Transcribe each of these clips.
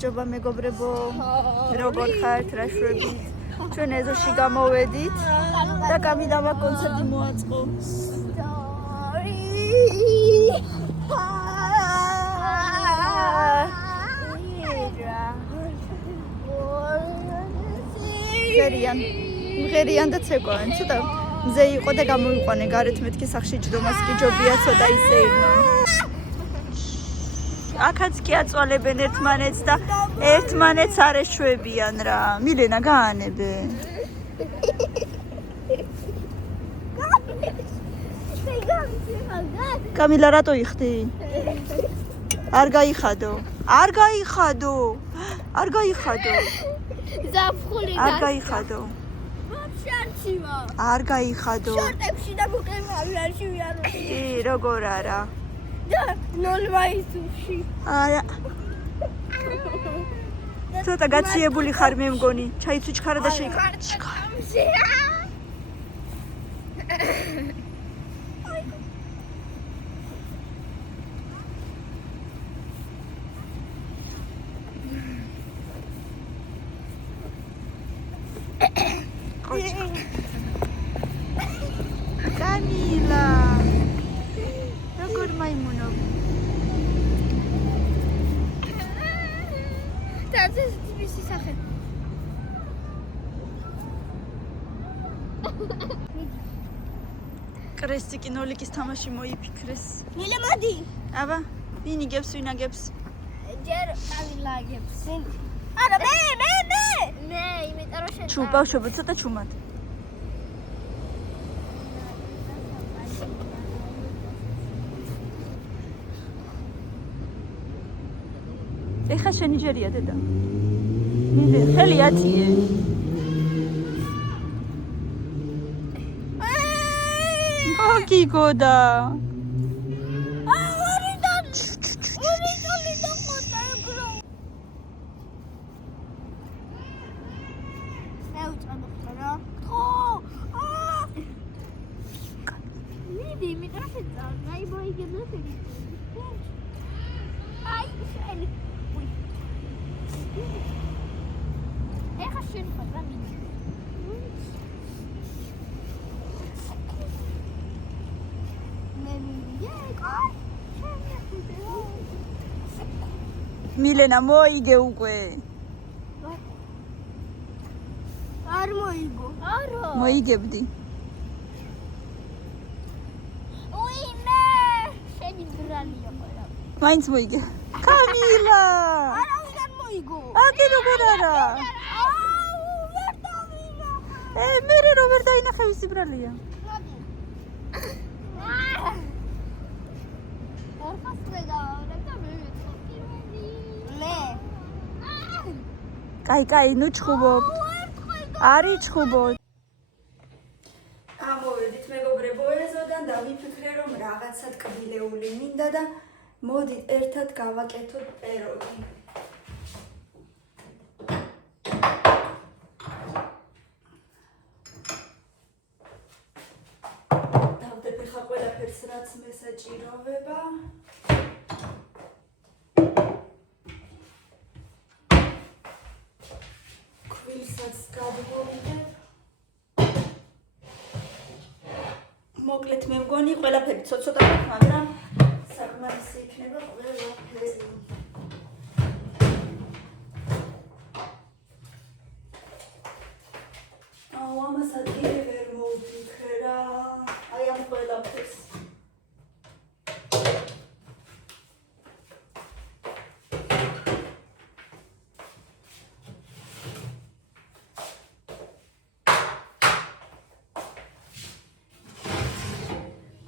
გამარჯობა მეგობრებო, როგორ ხართ, რა შვებით? ჩვენ ეზოში გამოვედით და გამიდავა კონცერტი მოაწყო. მღერიან და ცეკვავენ, ცოტა მზე იყო და გამოიყვანე გარეთ მეთქი სახში ჯდომას კი ჯობია ცოტა ისეირნონ. აქაც კი აწვალებენ ერთმანეთს და ერთმანეთს არ ეშვებიან რა. მილენა გაანებე. კამილა რატო იხდი? არ გაიხადო. ზაფხული არ გაიხადო. არ გაიხადო. შორტებში და მოკემალაში ვიარო. როგორ არა? და 0 მაისში. არა. ცოტა გაციებული ხარ მე მგონი. ჩაიცუჩქარა და შეიკარჩა. Camila, როგორ მაიმუნობ? თაცის მისი სახე. კრესი კინოლიკის თამაში მოიფიქრეს. მილე მოდი. აბა, ვინ იგებს, ვინ აგებს? ჯერ კამილა აგებს. არა, მე, იმიტომ რომ ჩუ ბავშვებო, ცოტა ჩუმად. ეხა შენი ჯერია დედა. მილე, ხელი აწიე. გიგოდა. მილენა მოიგე უკვე. არ მოიგო. არა. მოიგებდი. უიმე, შენი ბრალია ყველა. მაინც მოიგე. კამილა. არა, ვიდან მოიგო? აკი როგორ არა? ვერ დავინახე. მე როგორ დაინახე ვისი ბრალია? კაი, ნუ ჩხუბობ. არი ჩხუბობ. ამოვედით მეგობრებო ეზოდან და ვიფიქრე რომ რაღაცა ტკბილეული მინდა და მოდით ერთად გავაკეთოთ პეროგი. დავდებ ხა ყველაფერს რაც მე საჭიროება. მოკლედ მე მგონი ყველაფერი ცოტა ვარ, მაგრამ საკმარისი იქნება ყველაფერი. ამას ადგილი ვერ მოვიფიქრე რა. აი ამ ყველაფერს.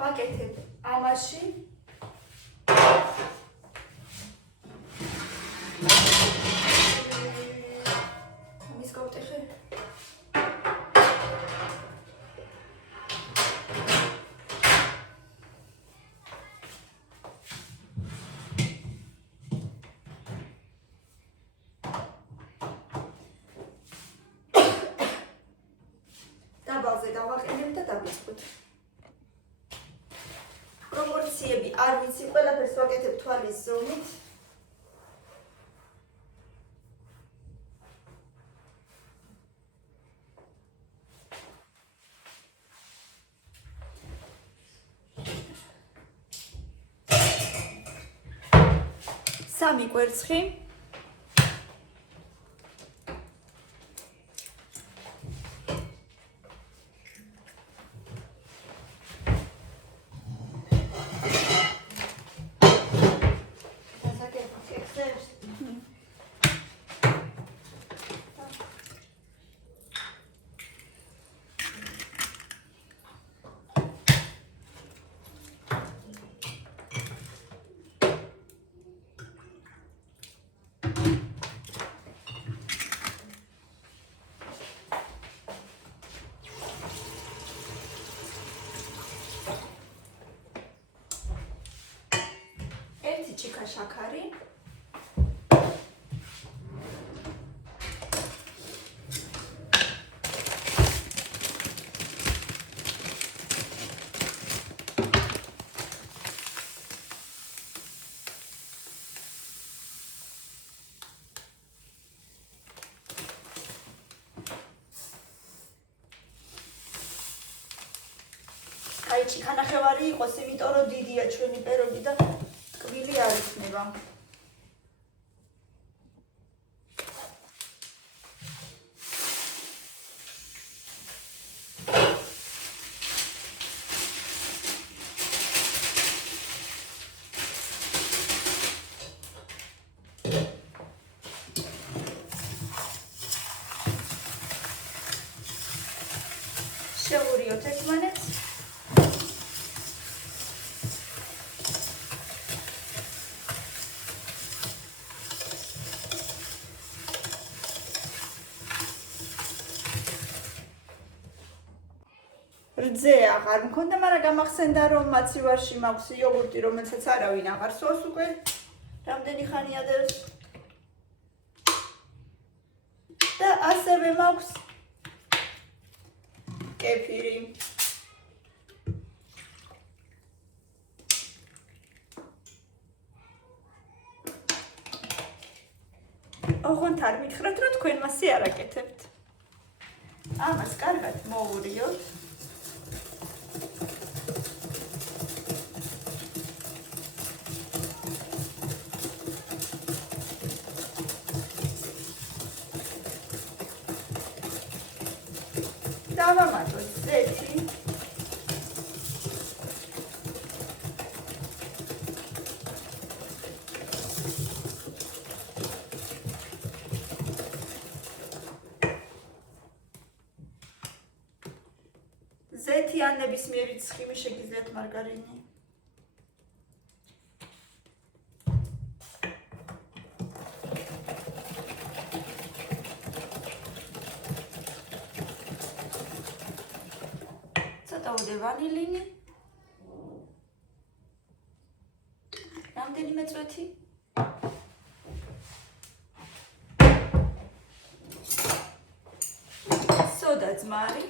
ვაკეთებ ამაში. მის გავტეხე. დაბალზე დავაყენებ და დავიწყოთ. პროპორციები არ ვიცი, ყველაფერს ვაკეთებ თვალის ზომით. 3 კვერცხი. Чика шакари. Кай чика ნახევარი იყოს, იმიტომ რომ დიდია ჩვენი პეროგი და ტკბილი არ იქნება. შევურიოთ ერთმანეთს. რძე აღარ მქონდა, მაგრამ გამახსენდა რომ მაცივარში მაქვს იოგურტი, რომელსაც არავინ აღარ სვავს უკვე რამდენი ხანია და ასევე მაქვს კეფირი. ოღონდ არ მითხრათ რომ თქვენ მასე არ აკეთებთ. ამას კარგად მოვურიოთ. დავამატოთ ზეთი. ზეთი ან ნებისმიერი ცხიმი შეგიძლიათ მარგარინი. წავდე ვანილინი. რამდენიმე წვეთი. სოდა ძმარი.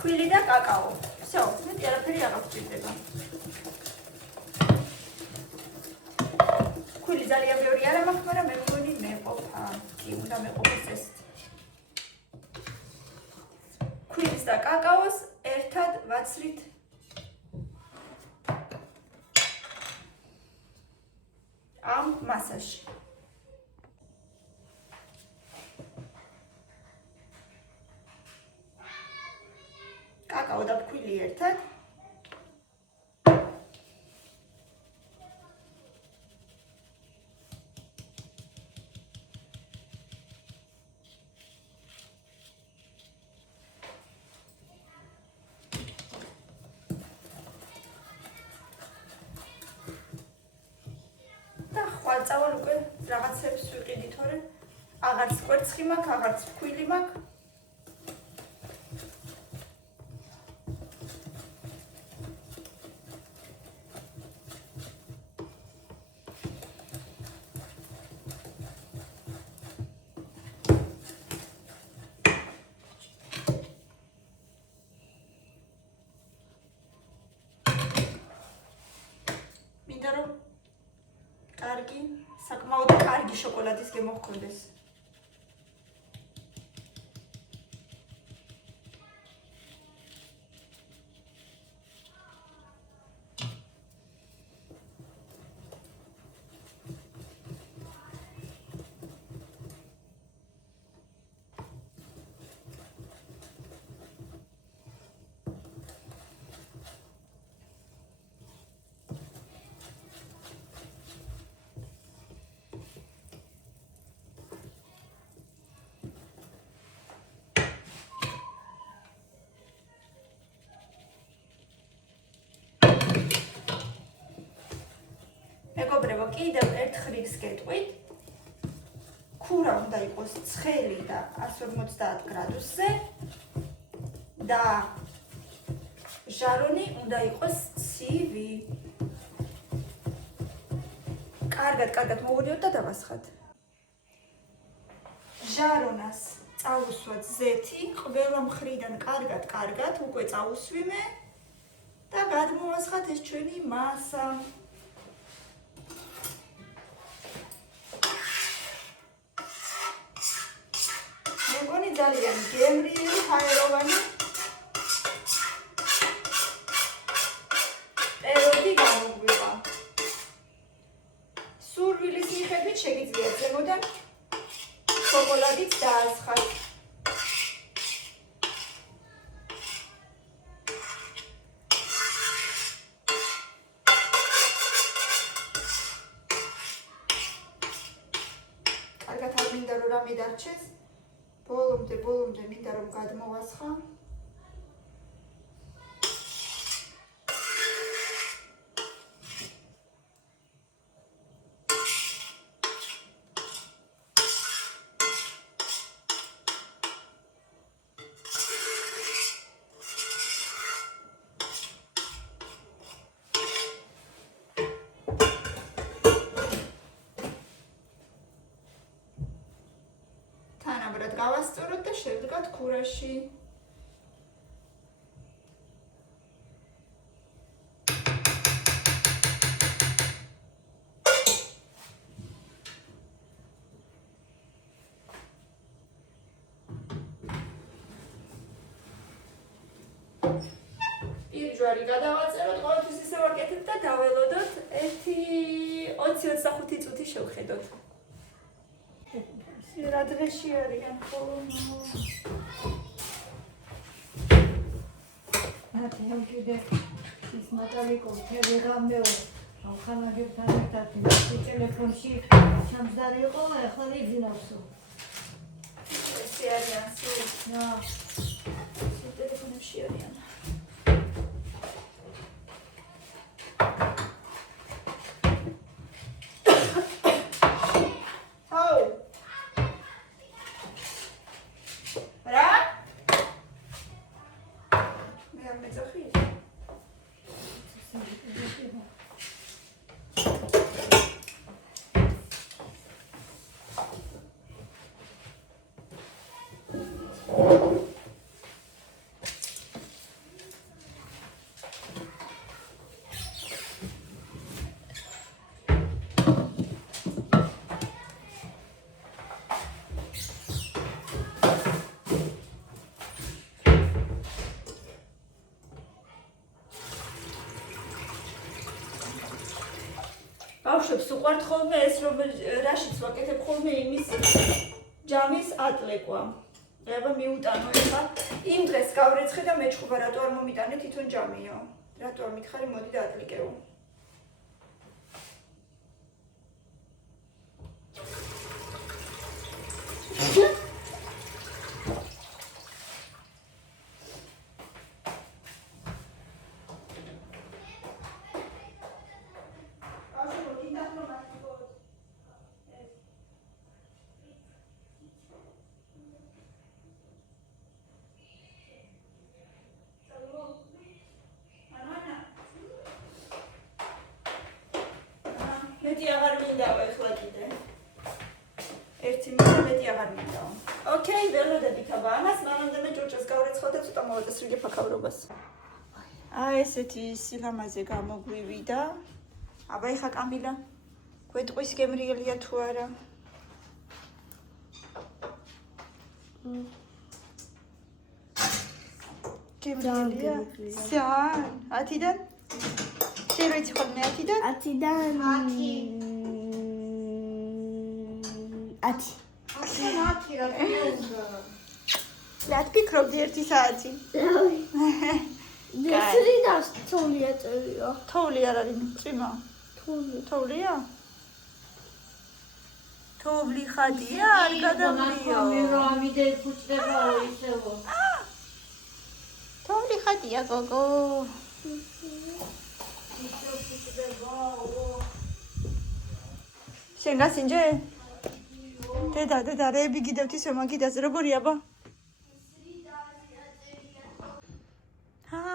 ქვილი და კაკაო. всё, მეტი არაფერი აღარ გვჭირდება. ქვილი ძალიან ბევრი არა მაქვს, მაგრამ მე მგონი მეყოფა. კი, უნდა მეყოფოს ეს. ქვილის და კაკაოს ერთად ვაცრით. ამ მასაში. კაკაო და ფქვილი ერთად. და ხვალ წავალ უკვე რაღაცებს ვიყიდით, თორე აღარც კვერცხი მაქვს, აღარც ფქვილი მაქვს. კარგი, საკმაოდ კარგი შოკოლადის გემო გქონდეს. მეგობრებო, კიდევ ერთ ხრივს გეტყვით. ქურა უნდა იყოს ცხელი და 150 გრადუსზე და ჟარონი უნდა იყოს ცივი. კარგად მოვიდიოთ და დავასხათ. ჟარონას წავუსვათ ზეთი, ყველა მხრიდან კარგად უკვე წავუსვიმე და გადმოვასხათ ეს ჩვენი მასა. მეგონი ძალიან გემრიელი, ჰაეროვანი პეროდი გამოგვივა. სურვილის მიხედვით შეგიძლიათ ზემოდან შოკოლადით დაასხათ. კარგად არ მინდა რომ რამე დარჩეს. ბოლომდე მინდა რომ გადმოვასხა. თანაბრად გავასწოროთ და შევდგათ ქურაში. პირველი გადავაწეროთ, ყოველთვის ისე ვაკეთებ და დაველოდოთ 1-25 წუთი შევხედოთ. რა დღეში არიან ხოლმე. ამ კიდე ის მატალიკო თერეგამეო ახალაგებთან ერთად ტელეფონში ჩამსდარი იყო, ახლა იგზინავსო. ესე არიან სულ. ტელეფონებში არიან. ბავშვებს უყვართ ხოლმე ეს რომ რაშიც ვაკეთებ ხოლმე იმის ჯამის ატლეკვა. აბა მიუტანო ეხლა იმ დღეს გავრეცხე და მეჩხუბა რატო არ მომიტანე თვითონ ჯამიო. რატო არ მითხარი მოდი და ატლიკეო. მეტი აღარ მინდაო ეხლა კიდე. ერთი მინდა მეტი აღარ მინდაო. ოკეი, ველოდებით აბა ამას მანამდე მე ჭურჭელს გავრეცხავ და ცოტა მოვაწესრიგე ფაქავრობას. ესეთი სილამაზე გამოგვივიდა. აბა ეხა კამილა გვეტყვის გემრიელია თუ არა? გემრიელია? ძალიან. 10-დან? შენ რო იცი ხოლმე 10-დან? 10-დან 10. 10 რა თქმა რა თქიქრობდი 1 საათი? დესრიდას თოვლია წერია. თოვლი არ არის წვიმა? თოვლია? თოვლი ხადია არ გადამრიო. კამერა ამიდე ფუჭდება ისევო. თოვლი ხადია გოგო. შენ გასინჯე? დედა რეები გიდევთ ისე მაგიდაზე როგორია აბა?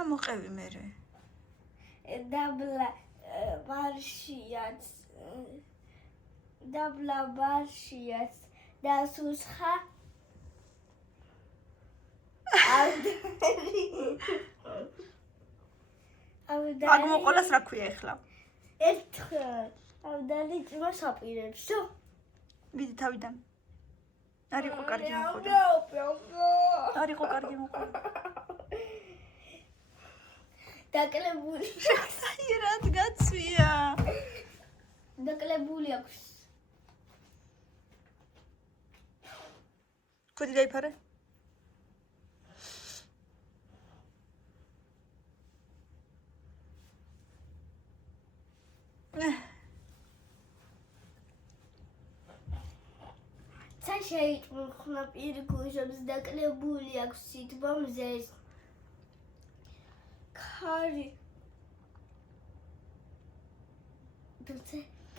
მოყევი მერე. დაბლა ბარშიაც დასუსხა აგ მოყოლას რა ქვია ეხლა? ერთხელ ავდალი წმა საპირებსო. მიდი თავიდან. არ იყო კარგი მოყოლა. არ იყო კარგი მოყოლა. დაკლებული. აი რა გაცვია. დაკლებული აქვს. კოდი დაიფარე? ცა შეიტყუხნა პირგუშებს დაკლებული აქვს სიტბომზე ეს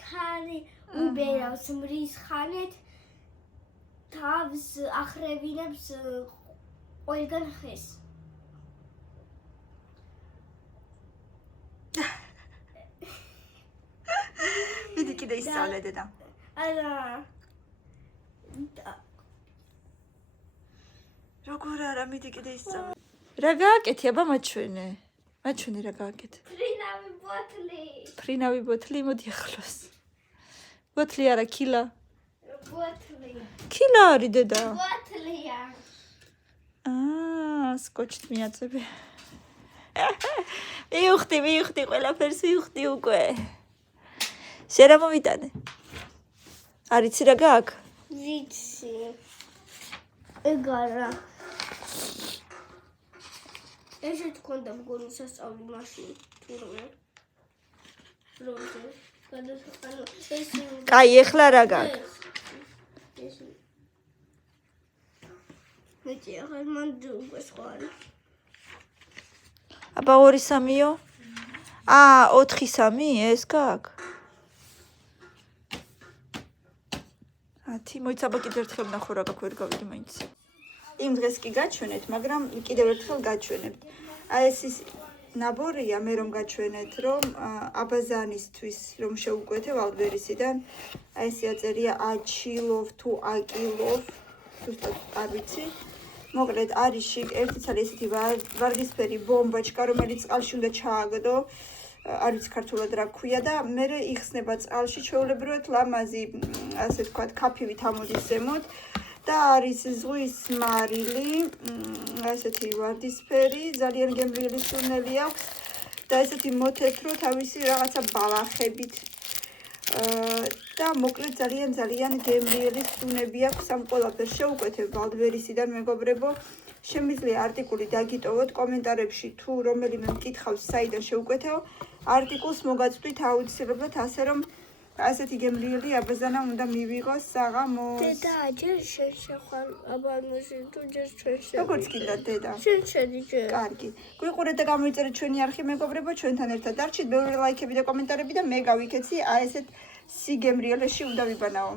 ქარი უბერავს მრის ხანეთ თავს ახრევინებს ყველგან ხეს. მიდი კიდე ისწავლე დედა. არა როგორ არა მიდი კიდე ისწავლე. რა გააკეთე აბა მაჩვენე? მაჩვენე რა გააკეთე? ფრინავი ბოთლი. ფრინავი ბოთლი მოდი ახლოს. ბოთლი არა კილა. ბოთლი. კილა არის დედა. ბოთლია. სკოჩით მიაწები. მივხვდი ყველაფერს მივხვდი უკვე. შენ რა მომიტანე? არიცი რა გააკ? ვიცი. ეგარა. ესე თქონდა მგონი სასწავლი მაშინ თურმე. რომზე გადასახანო ეს კაი ეხლა რა გააკ? მეჭი ახლა მან უკვე სხვა არის. აბა 2-3-ო? 4-3 ეს გააკ? 10 მოიცაბა კიდევ ერთხელ ნახო რა გაქვერ გავიდი მაინც. იმ დღეს კი გაჩვენეთ, მაგრამ კიდევ ერთხელ გაჩვენებთ. ეს ის ნაბორია, მე რომ გაჩვენეთ, რომ აბაზანისთვის რომ შეუკვეთე ვალდბერისიდან, ეს იაწერია აჩილოვ თუ აკილოვ, ზუსტად არ ვიცი. მოკლედ არის შიგ ერთი ცალი ესეთი ვარდისფერი ბომბაჩკა, რომელიც წყალში უნდა ჩააგდო. არ ვიცი ქართულად რა ქვია და მე იხსნება წყალში ჩვეულებრივად ლამაზი, ასე ვთქვათ, ქაფივით ამოდის ზემოთ და არის ზღვის მარილი, ასეთი ვარდისფერი, ძალიან გემრიელი სუნელი აქვს და ესეთი მოთეთრო თავისი რაღაცა ბალახებით და მოკლედ ძალიან გემრიელი სუნები აქვს ამ ყველაფერს შევუკვეთებ ვალდბერისიდან მეგობრებო. შემიძლია არტიკული დაგიტოვოთ კომენტარებში თუ რომელიმე მკითხავს საიდან შევუკვეთეო არტიკულს მოგაწვდით აუცილებლად ასე რომ ასეთი გემრიელი აბაზანა უნდა მივიღოს საღამოს. დედა ჯერ შეხვალ აბანოში თუ ჯერ ჩვენ შე. როგორც კიდე დედა. შენ შედი ჯერ. კარგი. გვიყურეთ და გამოიწერეთ ჩვენი არხი მეგობრებო, ჩვენთან ერთად დარჩით, ბევრი ლაიქები და კომენტარები და მე გავიქეცი, ესეთ სიგემრიელში უნდა ვიბანაო.